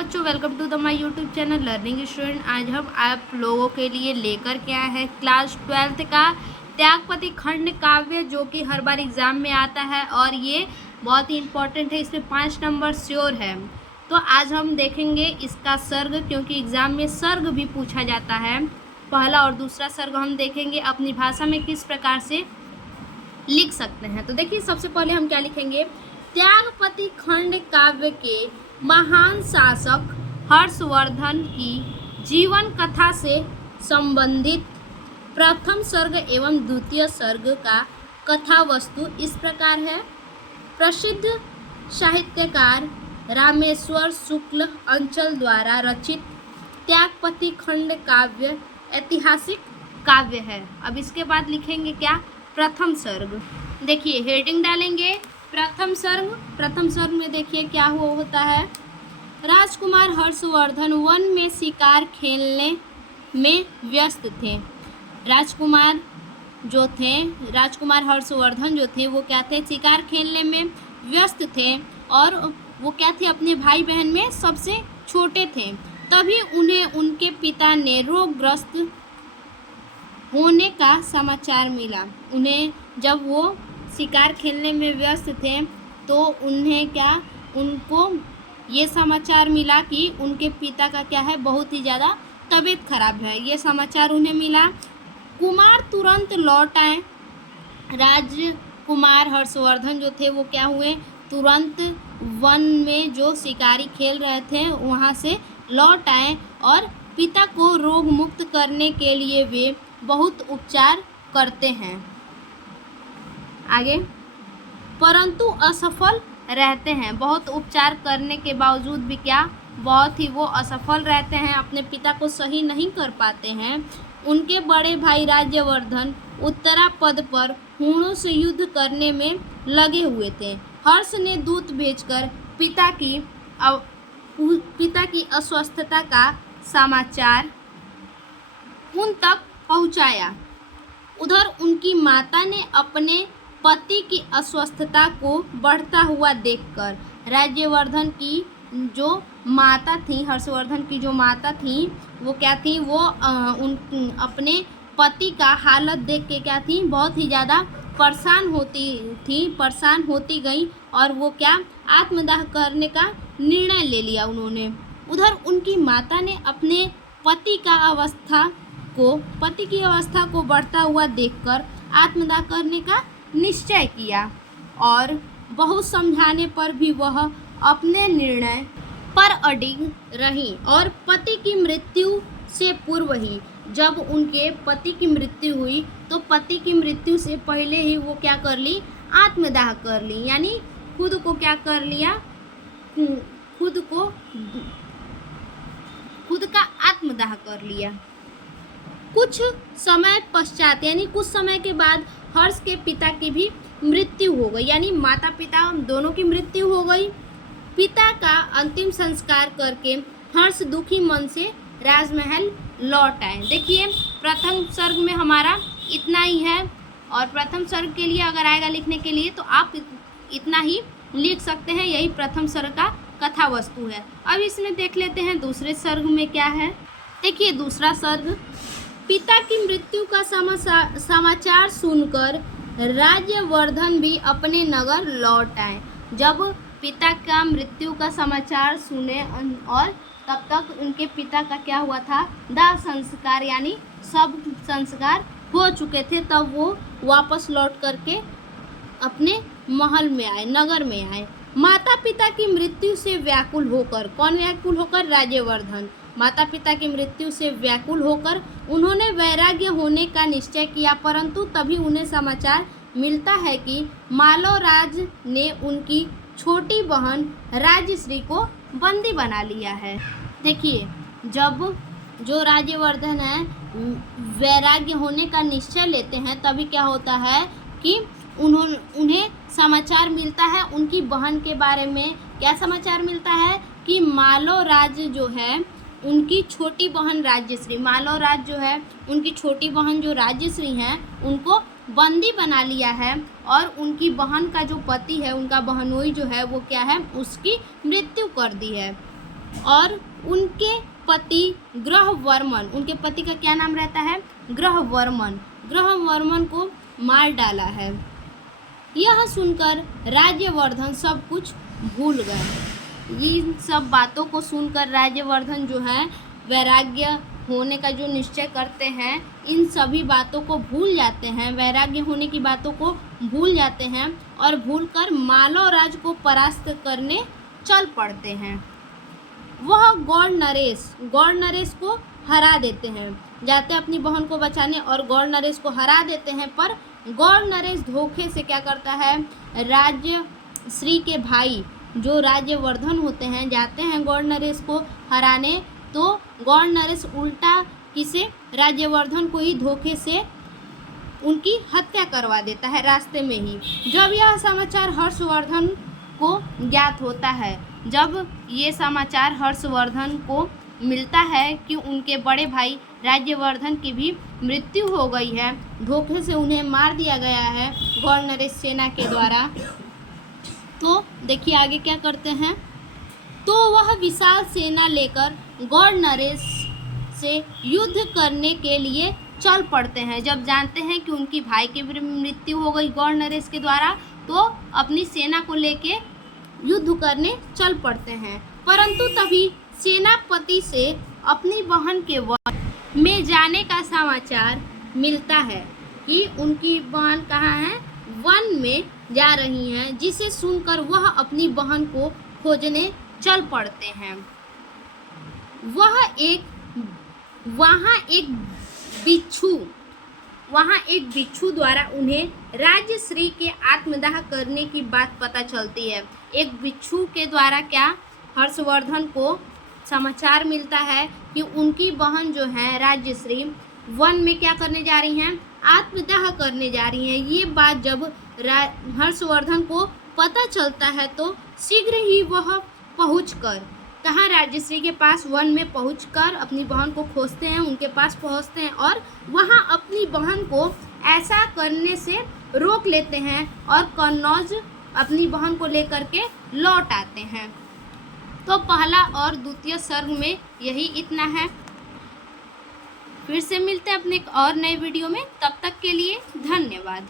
बच्चों, welcome to the my YouTube channel learning student. आज हम आप लोगों के लिए लेकर के आए हैं क्लास 12th का त्यागपति खंड काव्य, जो कि हर बार एग्जाम में आता है और ये बहुत ही इम्पोर्टेंट है। इसमें 5 नंबर श्योर है। तो आज हम देखेंगे इसका सर्ग, क्योंकि एग्जाम में सर्ग भी पूछा जाता है। पहला और दूसरा सर्ग हम देखेंगे अपनी भाषा में किस प्रकार से लिख सकते हैं। तो देखिए, सबसे पहले हम क्या लिखेंगे। त्यागपति खंड काव्य के महान शासक हर्षवर्धन की जीवन कथा से संबंधित प्रथम सर्ग एवं द्वितीय सर्ग का कथा वस्तु इस प्रकार है। प्रसिद्ध साहित्यकार रामेश्वर शुक्ल अंचल द्वारा रचित त्यागपति खंड काव्य ऐतिहासिक काव्य है। अब इसके बाद लिखेंगे क्या, प्रथम सर्ग। देखिए, हेडिंग डालेंगे प्रथम सर्ग। प्रथम सर्ग में देखिए क्या होता है। राजकुमार हर्षवर्धन वन में शिकार खेलने में व्यस्त थे। राजकुमार हर्षवर्धन जो थे वो क्या थे, शिकार खेलने में व्यस्त थे और वो क्या थे, अपने भाई बहन में सबसे छोटे थे। तभी उन्हें उनके पिता ने रोगग्रस्त होने का समाचार मिला। उन्हें जब वो शिकार खेलने में व्यस्त थे तो उनको ये समाचार मिला कि उनके पिता का क्या है, बहुत ही ज़्यादा तबीयत खराब है। ये समाचार उन्हें मिला। कुमार तुरंत लौट आए। राजकुमार हर्षवर्धन जो थे वो क्या हुए, तुरंत वन में जो शिकारी खेल रहे थे वहाँ से लौट आए और पिता को रोग मुक्त करने के लिए वे बहुत उपचार करते हैं आगे, परंतु असफल रहते हैं। बहुत उपचार करने के बावजूद भी क्या, बहुत ही वो असफल रहते हैं, अपने पिता को सही नहीं कर पाते हैं। उनके बड़े भाई राज्यवर्धन उत्तरा पद पर हूणों से युद्ध करने में लगे हुए थे। हर्ष ने दूत भेजकर पिता की अस्वस्थता का समाचार उन तक पहुंचाया। उधर उनकी माता ने अपने पति की अस्वस्थता को बढ़ता हुआ देखकर राज्यवर्धन की जो माता थी, हर्षवर्धन की जो माता थी वो क्या थी, वो अपने पति का हालत देख के क्या थी, बहुत ही ज़्यादा परेशान होती गई और वो क्या, आत्मदाह करने का निर्णय ले लिया उन्होंने। उधर उनकी माता ने अपने पति की अवस्था को बढ़ता हुआ देखकर आत्मदाह करने का निश्चय किया और बहुत समझाने पर भी वह अपने निर्णय पर अडिग रही और पति की मृत्यु से पूर्व ही, जब उनके पति की मृत्यु हुई तो पति की मृत्यु से पहले ही वो क्या कर ली, आत्मदाह कर ली। यानी खुद को क्या कर लिया, खुद का आत्मदाह कर लिया। कुछ समय पश्चात, यानी कुछ समय के बाद हर्ष के पिता की भी मृत्यु हो गई, यानी माता पिता दोनों की मृत्यु हो गई। पिता का अंतिम संस्कार करके हर्ष दुखी मन से राजमहल लौट आए। देखिए, प्रथम सर्ग में हमारा इतना ही है और प्रथम सर्ग के लिए अगर आएगा लिखने के लिए तो आप इतना ही लिख सकते हैं। यही प्रथम सर्ग का कथा वस्तु है। अब इसमें देख लेते हैं दूसरे सर्ग में क्या है। देखिए, दूसरा सर्ग। पिता की मृत्यु का समाचार सुनकर राज्यवर्धन भी अपने नगर लौट आए। जब पिता का मृत्यु का समाचार सुने और तब तक उनके पिता का क्या हुआ था, दाह संस्कार, यानी सब संस्कार हो चुके थे, तब वो वापस लौट करके अपने महल में आए, नगर में आए। माता पिता की मृत्यु से व्याकुल होकर, कौन व्याकुल होकर, राज्यवर्धन। माता पिता की मृत्यु से व्याकुल होकर उन्होंने वैराग्य होने का निश्चय किया, परंतु तभी उन्हें समाचार मिलता है कि मालोराज ने उनकी छोटी बहन राज्यश्री को बंदी बना लिया है। देखिए, जब जो राज्यवर्धन है वैराग्य होने का निश्चय लेते हैं, तभी क्या होता है कि उन्हें समाचार मिलता है उनकी बहन के बारे में। क्या समाचार मिलता है कि मालोराज जो है, उनकी छोटी बहन राज्यश्री, मालोराज जो है उनकी छोटी बहन जो राज्यश्री हैं उनको बंदी बना लिया है और उनकी बहन का जो पति है, उनका बहनोई जो है वो क्या है, उसकी मृत्यु कर दी है। और उनके पति ग्रहवर्मन, उनके पति का क्या नाम रहता है? ग्रहवर्मन, ग्रहवर्मन को मार डाला है। यह सुनकर राज्यवर्धन सब कुछ भूल गए। इन सब बातों को सुनकर राज्यवर्धन जो है वैराग्य होने का जो निश्चय करते हैं, इन सभी बातों को भूल जाते हैं, वैराग्य होने की बातों को भूल जाते हैं और भूलकर मालव राज को परास्त करने चल पड़ते हैं। वह गौड़ नरेश को हरा देते हैं, जाते अपनी बहन को बचाने और गौड़ नरेश को हरा देते हैं। पर गौड़ नरेश धोखे से क्या करता है? राज्य श्री के भाई जो राज्यवर्धन होते हैं जाते हैं गौड़ नरेश को हराने, तो गौड़ नरेश उल्टा किसे? राज्यवर्धन को ही धोखे से उनकी हत्या करवा देता है रास्ते में ही। जब यह समाचार हर्षवर्धन को ज्ञात होता है, जब ये समाचार हर्षवर्धन को मिलता है कि उनके बड़े भाई राज्यवर्धन की भी मृत्यु हो गई है, धोखे से उन्हें मार दिया गया है गौड़ नरेश सेना के द्वारा, तो देखिए आगे क्या करते हैं। तो वह विशाल सेना लेकर गौड़ नरेश से युद्ध करने के लिए चल पड़ते हैं। जब जानते हैं कि उनकी भाई की मृत्यु हो गई गौड़ नरेश के द्वारा, तो अपनी सेना को लेके युद्ध करने चल पड़ते हैं। परंतु तभी सेनापति से अपनी बहन के वन में जाने का समाचार मिलता है कि उनकी बहन कहाँ है? वन में जा रही हैं, जिसे सुनकर वह अपनी बहन को खोजने चल पड़ते हैं। वहाँ एक बिच्छू द्वारा उन्हें राज्यश्री के आत्मदाह करने की बात पता चलती है। एक बिच्छू के द्वारा क्या हर्षवर्धन को समाचार मिलता है कि उनकी बहन जो है राज्यश्री वन में क्या करने जा रही हैं? आत्मदाह करने जा रही हैं। ये बात जब हर्षवर्धन को पता चलता है तो शीघ्र ही वह पहुंचकर कहाँ? राज्यश्री के पास वन में पहुंचकर अपनी बहन को खोजते हैं, उनके पास पहुंचते हैं और वहां अपनी बहन को ऐसा करने से रोक लेते हैं और कन्नौज अपनी बहन को लेकर के लौट आते हैं। तो पहला और द्वितीय सर्ग में यही इतना है। फिर से मिलते हैं अपने एक और नए वीडियो में, तब तक के लिए धन्यवाद।